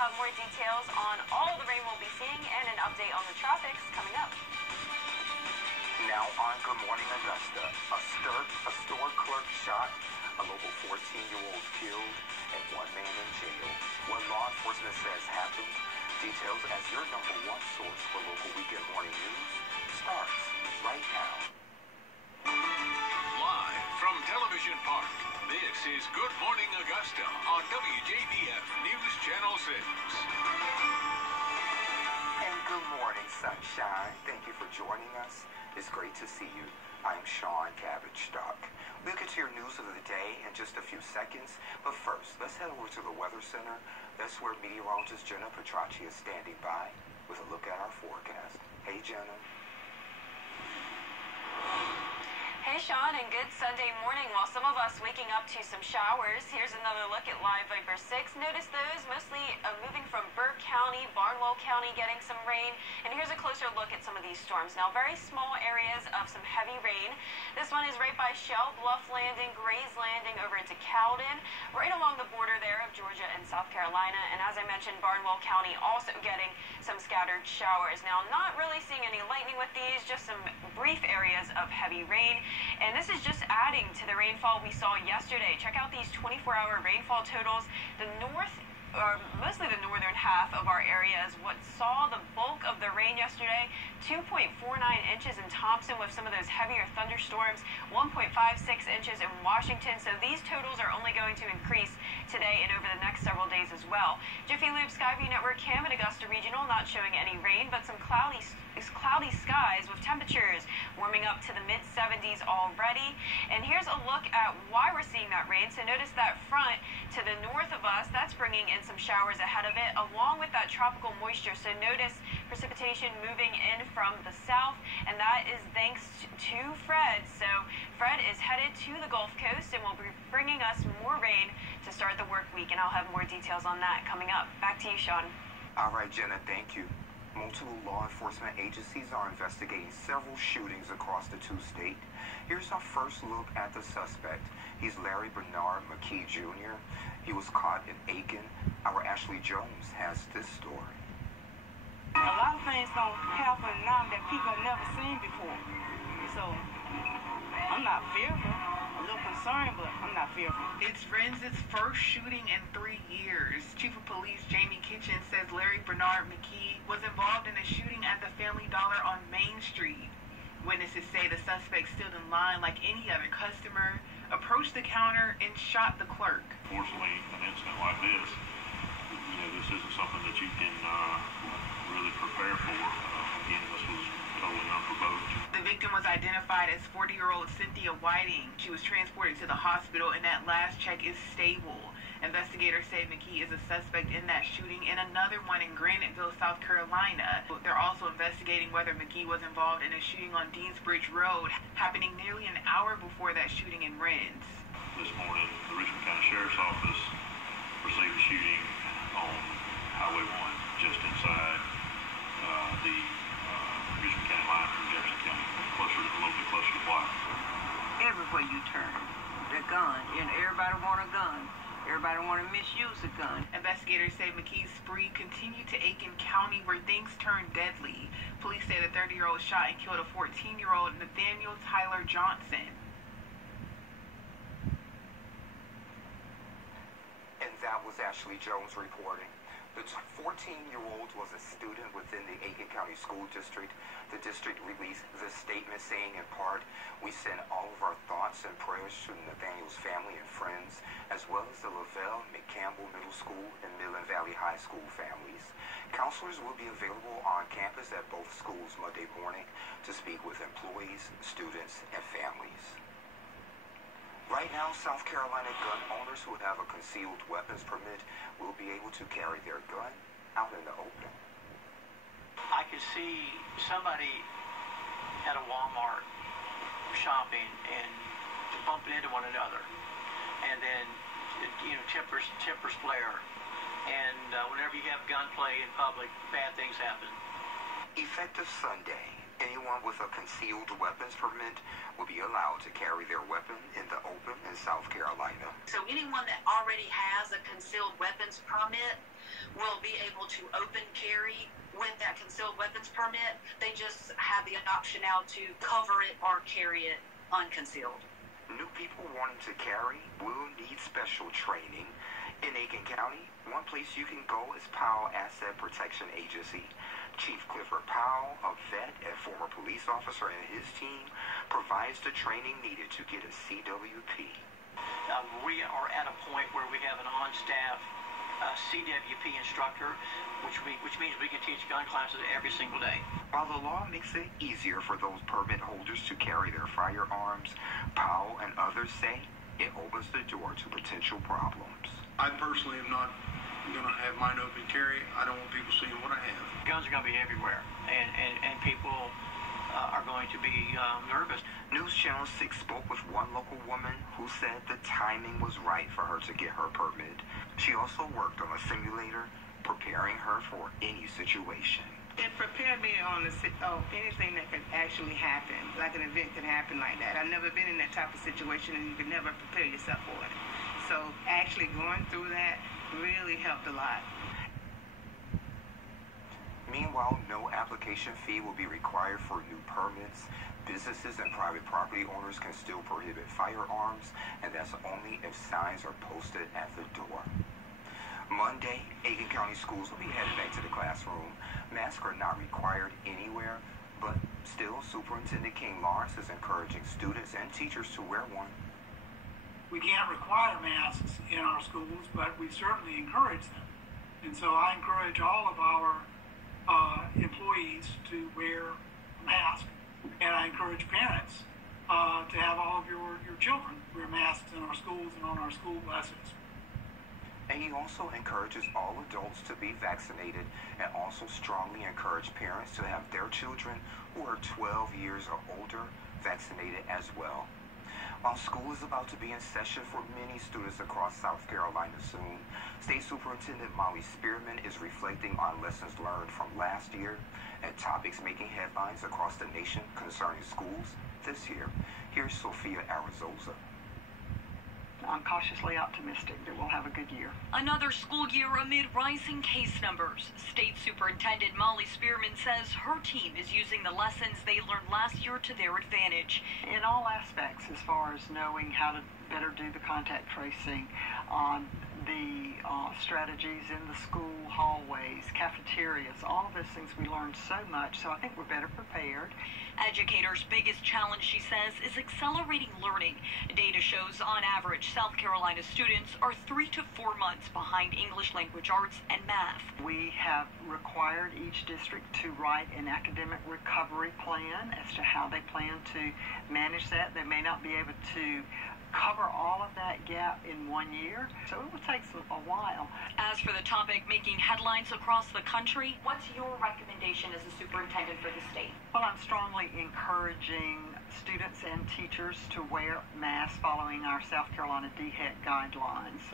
have more details on all the rain we'll be seeing and an update on the tropics coming up. Now on Good Morning Augusta, a store clerk shot, a local 14-year-old killed, and one man in jail. What law enforcement says happened, details as your #1 source for local weekend morning news starts right now. Live from Television Park, this is Good Morning Augusta on WJBF News Channel 6. And good morning, sunshine. Thank you for joining us. It's great to see you. I'm Sean Cabbage-Stock. We'll get to your news of the day in just a few seconds, but first, let's head over to the Weather Center. That's where meteorologist Jenna Petracci is standing by with a look at our forecast. Hey, Jenna. Hey Sean, and good Sunday morning. While some of us waking up to some showers, here's another look at Live Viper 6. Notice those mostly moving from Burke County, Barnwell County getting some rain. And here's a closer look at some of these storms. Now, very small areas of some heavy rain. This one is right by Shell Bluff Landing, Grays Landing over into Cowden, right along the border there of Georgia and South Carolina. And as I mentioned, Barnwell County also getting some scattered showers. Now, not really seeing any lightning with these, just some brief areas of heavy rain. And this is just adding to the rainfall we saw yesterday. Check out these 24-hour rainfall totals. Mostly the northern half of our area is what saw the bulk of the rain yesterday. 2.49 inches in Thompson with some of those heavier thunderstorms, 1.56 inches in Washington. So these totals are only going to increase today and over the next several days as well. Jiffy Lube Skyview Network Cam and Augusta Regional not showing any rain, but some cloudy skies with temperatures warming up to the mid-70s already. And here's a look at why we're seeing that rain. So notice that front to the north of us, that's bringing in some showers ahead of it, along with that tropical moisture. So notice precipitation moving in from the south, and that is thanks to Fred. So Fred is headed to the Gulf Coast and will be bringing us more rain to start the work week, and I'll have more details on that coming up. Back to you, Sean. All right, Jenna, thank you. Multiple law enforcement agencies are investigating several shootings across the two states. Here's our first look at the suspect. He's Larry Bernard McKee Jr. He was caught in Aiken. Our Ashley Jones has this story. A lot of things don't happen now that people have never seen before. So I'm not fearful. A little concerned, but I'm not fearful. It's Ren's first shooting in 3 years. Chief of Police Jamie Kitchen says Larry Bernard McKee was involved in a shooting at the Family Dollar on Main Street. Witnesses say the suspect stood in line like any other customer, approached the counter, and shot the clerk. Fortunately, an incident like this, this isn't something that you can really prepare for. Again, this was totally unprovoked. The victim was identified as 40-year-old Cynthia Whiting. She was transported to the hospital, and that last check is stable. Investigators say McKee is a suspect in that shooting and another one in Graniteville, South Carolina. They're also investigating whether McKee was involved in a shooting on Deansbridge Road, happening nearly an hour before that shooting in Ren's. This morning, the Richmond County Sheriff's Office received a shooting on Highway 1 just inside the Richmond County line from Jefferson County, a little bit closer to Black. Everywhere you turn, the gun, and everybody want a gun. Everybody want to misuse a gun. Investigators say McKee's spree continued to Aiken County, where things turned deadly. Police say the 30-year-old shot and killed a 14-year-old Nathaniel Tyler Johnson. And that was Ashley Jones reporting. The 14-year-old was a student within the Aiken County School District. The district released this statement saying, in part, we send all of our thoughts and prayers to Nathaniel's family and friends, as well as the Lavelle McCampbell Middle School and Midland Valley High School families. Counselors will be available on campus at both schools Monday morning to speak with employees, students, and families. Right now, South Carolina gun owners who have a concealed weapons permit will be able to carry their gun out in the open. I could see somebody at a Walmart shopping and bumping into one another, and then tempers flare, and whenever you have gunplay in public, bad things happen. Effective Sunday, anyone with a concealed weapons permit will be allowed to carry their weapon in the open in South Carolina. So anyone that already has a concealed weapons permit will be able to open carry with that concealed weapons permit. They just have the option now to cover it or carry it unconcealed. New people wanting to carry will need special training. In Aiken County, one place you can go is Powell Asset Protection Agency. Chief Clifford Powell, a vet and former police officer, and his team provides the training needed to get a CWP. We are at a point where we have an on-staff CWP instructor, which means we can teach gun classes every single day. While the law makes it easier for those permit holders to carry their firearms, Powell and others say it opens the door to potential problems. I personally am not going to have mine open carry. I don't want people seeing what I have. Guns are going to be everywhere, and people are going to be nervous. News Channel 6 spoke with one local woman who said the timing was right for her to get her permit. She also worked on a simulator, preparing her for any situation. It prepared me on anything that could actually happen, like an event could happen like that. I've never been in that type of situation, and you could never prepare yourself for it. So actually going through that really helped a lot. Meanwhile, no application fee will be required for new permits. Businesses and private property owners can still prohibit firearms, and that's only if signs are posted at the door. Monday, Aiken County schools will be headed back to the classroom. Masks are not required anywhere, but still, Superintendent King Lawrence is encouraging students and teachers to wear one. We can't require masks in our schools, but we certainly encourage them. And so I encourage all of our employees to wear a mask, and I encourage parents to have all of your children wear masks in our schools and on our school buses. And he also encourages all adults to be vaccinated, and also strongly encourage parents to have their children who are 12 years or older vaccinated as well. While school is about to be in session for many students across South Carolina soon, State Superintendent Molly Spearman is reflecting on lessons learned from last year and topics making headlines across the nation concerning schools this year. Here's Sophia Arizosa. I'm cautiously optimistic that we'll have a good year. Another school year amid rising case numbers. State Superintendent Molly Spearman says her team is using the lessons they learned last year to their advantage. In all aspects, as far as knowing how to better do the contact tracing, the strategies in the school hallways, cafeterias, all of those things we learned so much, so I think we're better prepared. Educators' biggest challenge, she says, is accelerating learning. Data shows, on average, South Carolina students are 3 to 4 months behind English language arts and math. We have required each district to write an academic recovery plan as to how they plan to manage that. They may not be able to cover all of that gap in 1 year, so it will take a while. As for the topic making headlines across the country, what's your recommendation as a superintendent for the state? Well, I'm strongly encouraging students and teachers to wear masks following our South Carolina DHEC guidelines.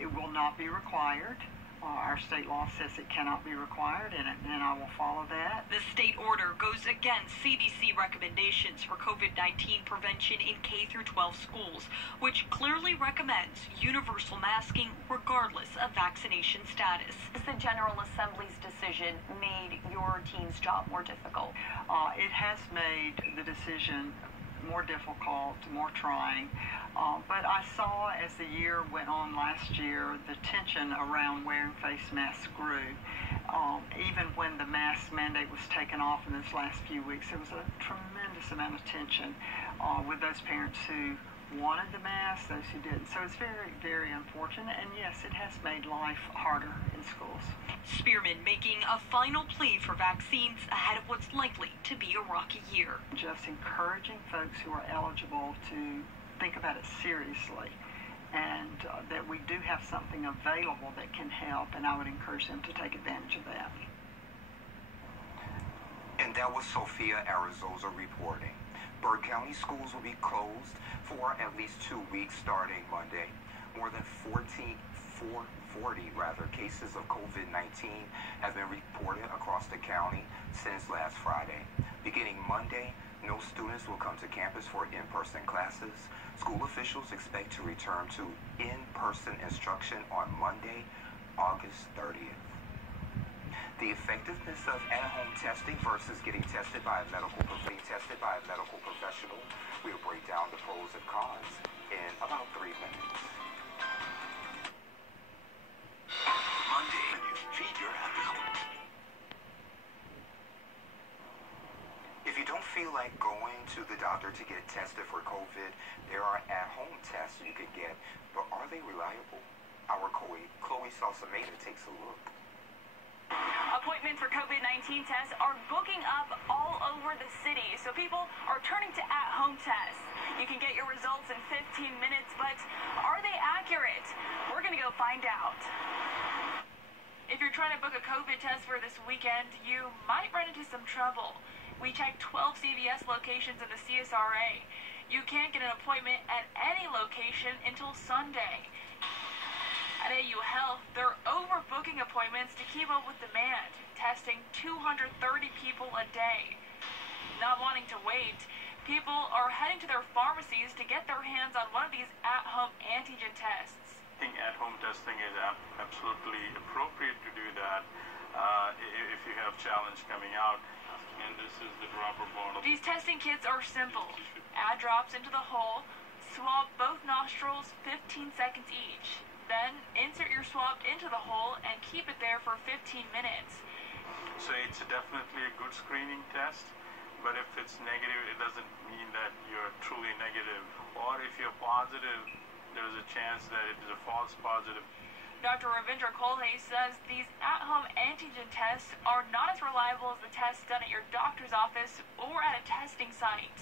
It will not be required. Our state law says it cannot be required, and I will follow that. The state order goes against CDC recommendations for COVID-19 prevention in K through 12 schools, which clearly recommends universal masking regardless of vaccination status. Has the General Assembly's decision made your team's job more difficult? It has made the decision more difficult, more trying. But I saw as the year went on last year, the tension around wearing face masks grew. Even when the mask mandate was taken off in this last few weeks, there was a tremendous amount of tension with those parents who wanted the mask, those who didn't. So it's very, very unfortunate. And yes, it has made life harder in schools. Spearman making a final plea for vaccines ahead of what's likely to be a rocky year. Just encouraging folks who are eligible to think about it seriously, and that we do have something available that can help, and I would encourage them to take advantage of that. And that was Sophia Arizosa reporting. Byrd County schools will be closed for at least 2 weeks starting Monday. More than 40 cases of COVID-19 have been reported across the county since last Friday. Beginning Monday, no students will come to campus for in-person classes. School officials expect to return to in-person instruction on Monday, August 30th. The effectiveness of at-home testing versus getting tested by a medical professional. We'll break down the pros and cons in about 3 minutes. Monday, when you feed your appetite. If you don't feel like going to the doctor to get tested for COVID, there are at-home tests you can get, but are they reliable? Our Chloe Salsameda takes a look. Appointments for COVID-19 tests are booking up all over the city, so people are turning to at-home tests. You can get your results in 15 minutes, but are they accurate? We're going to go find out. If you're trying to book a COVID test for this weekend, you might run into some trouble. We checked 12 CVS locations in the CSRA. You can't get an appointment at any location until Sunday. At AU Health, they're overbooking appointments to keep up with demand, testing 230 people a day. Not wanting to wait, people are heading to their pharmacies to get their hands on one of these at-home antigen tests. I think at-home testing is absolutely appropriate to do that if you have challenge coming out. And this is the dropper bottle. These testing kits are simple. Add drops into the hole, swab both nostrils 15 seconds each. Then insert your swab into the hole and keep it there for 15 minutes. So it's definitely a good screening test, but if it's negative, it doesn't mean that you're truly negative. Or if you're positive, there's a chance that it is a false positive. Dr. Ravindra Kolhe says these at-home antigen tests are not as reliable as the tests done at your doctor's office or at a testing site.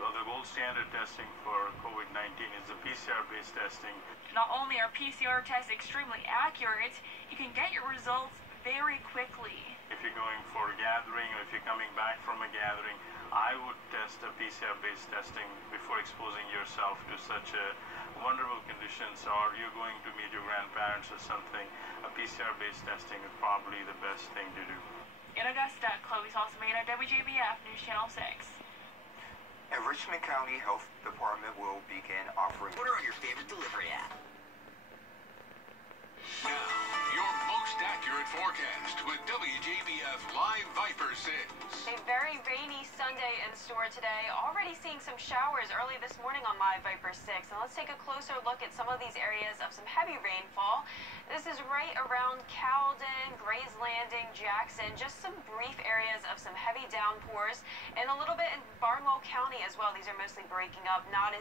So the gold standard testing for COVID-19 is the PCR-based testing. Not only are PCR tests extremely accurate, you can get your results very quickly. If you're going for a gathering or if you're coming back from a gathering, I would test a PCR-based testing before exposing yourself to such a vulnerable conditions, or you're going to meet your grandparents or something. A PCR-based testing is probably the best thing to do. In Augusta, Chloe Salsameda, WJBF News Channel 6. And Richmond County Health Department will begin offering... Order on your favorite delivery app. Now, your most accurate forecast with WJBF Live Viper 6. A very rainy Sunday in store today. Already seeing some showers early this morning on Live Viper 6. And let's take a closer look at some of these areas of some heavy rainfall. This is right around Cowden, Grays Landing, Jackson. Just some brief areas of some heavy downpours. And a little bit in Barnwell County as well. These are mostly breaking up. Not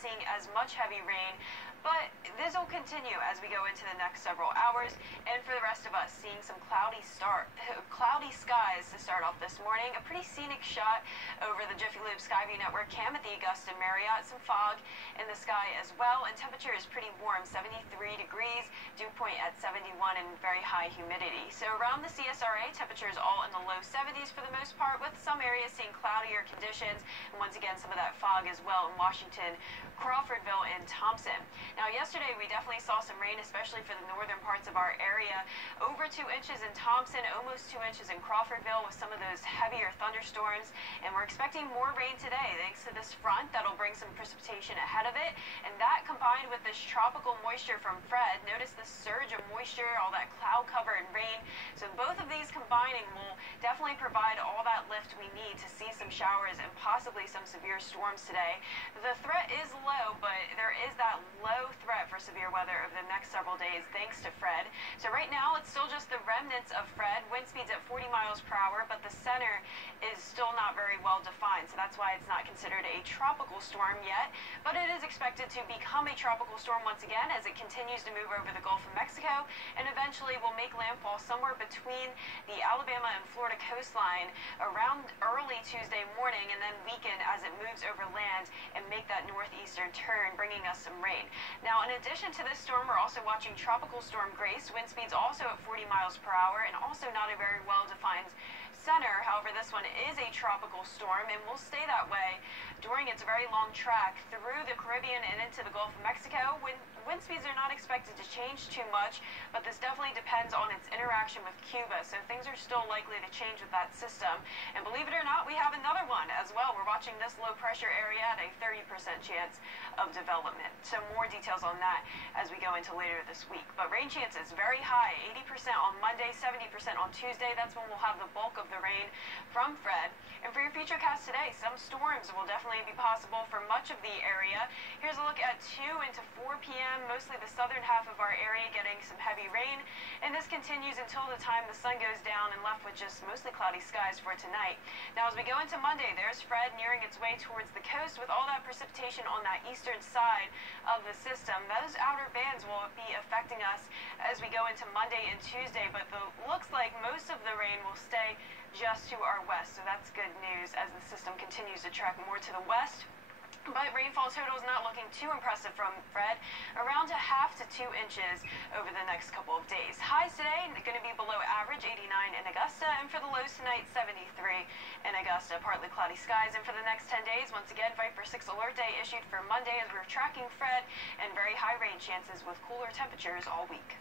seeing as much heavy rain. But this will continue as we go into the next several hours. And for the rest of us, seeing some cloudy skies to start off this morning. A pretty scenic shot over the Jiffy Lube Skyview Network cam at the Augusta Marriott. Some fog in the sky as well. And temperature is pretty warm, 73 degrees. Dew point at 71 and very high humidity. So around the CSRA, temperatures all in the low 70s for the most part, with some areas seeing cloudier conditions. And once again, some of that fog as well in Washington, Crawfordville, and Thompson. Now, yesterday we definitely saw some rain, especially for the northern parts of our area. Over 2 inches in Thompson, almost 2 inches in Crawfordville with some of those heavier thunderstorms. And we're expecting more rain today thanks to this front that'll bring some precipitation ahead of it. And that combined with this tropical moisture from Fred, notice the surge of moisture, all that cloud cover and rain. So both of these combining will definitely provide all that lift we need to see some showers and possibly some severe storms today. The threat is low, but there is that low threat for severe weather over the next several days thanks to Fred. So right now it's still just the remnants of Fred. Wind speeds at 40 miles per hour, but the center is still not very well defined. So that's why it's not considered a tropical storm yet, but it is expected to become a tropical storm once again as it continues to move over the Gulf of Mexico and eventually will make landfall somewhere between the Alabama and Florida coastline around early Tuesday morning and then weaken as it moves over land and make that northeastern turn, bringing us some rain. Now, in addition to this storm, we're also watching Tropical Storm Grace. Wind speeds also at 40 miles per hour and also not a very well-defined center. However, this one is a tropical storm and will stay that way during its very long track through the Caribbean and into the Gulf of Mexico. Wind speeds are not expected to change too much, but this definitely depends on its interaction with Cuba, so things are still likely to change with that system. And believe it or not, we have another one as well. We're watching this low pressure area at a 30% chance of development. So more details on that as we go into later this week. But rain chances very high, 80% on Monday, 70% on Tuesday. That's when we'll have the bulk of the rain from Fred. And for your futurecast today, some storms will definitely be possible for much of the area. Here's a look at 2 into 4 p.m. Mostly the southern half of our area getting some heavy rain. And this continues until the time the sun goes down and left with just mostly cloudy skies for tonight. Now as we go into Monday, there's Fred nearing its way towards the coast with all that precipitation on that eastern side of the system. Those outer bands will be affecting us as we go into Monday and Tuesday, but looks like most of the rain will stay just to our west, so that's good news as the system continues to track more to the west. But rainfall total is not looking too impressive from Fred, around 1/2 to 2 inches over the next couple of days. Highs today going to be below average, 89 in Augusta, and for the lows tonight, 73 in Augusta. Partly cloudy skies, and for the next 10 days, once again, Viper 6 alert day issued for Monday as we're tracking Fred, and very high rain chances with cooler temperatures all week.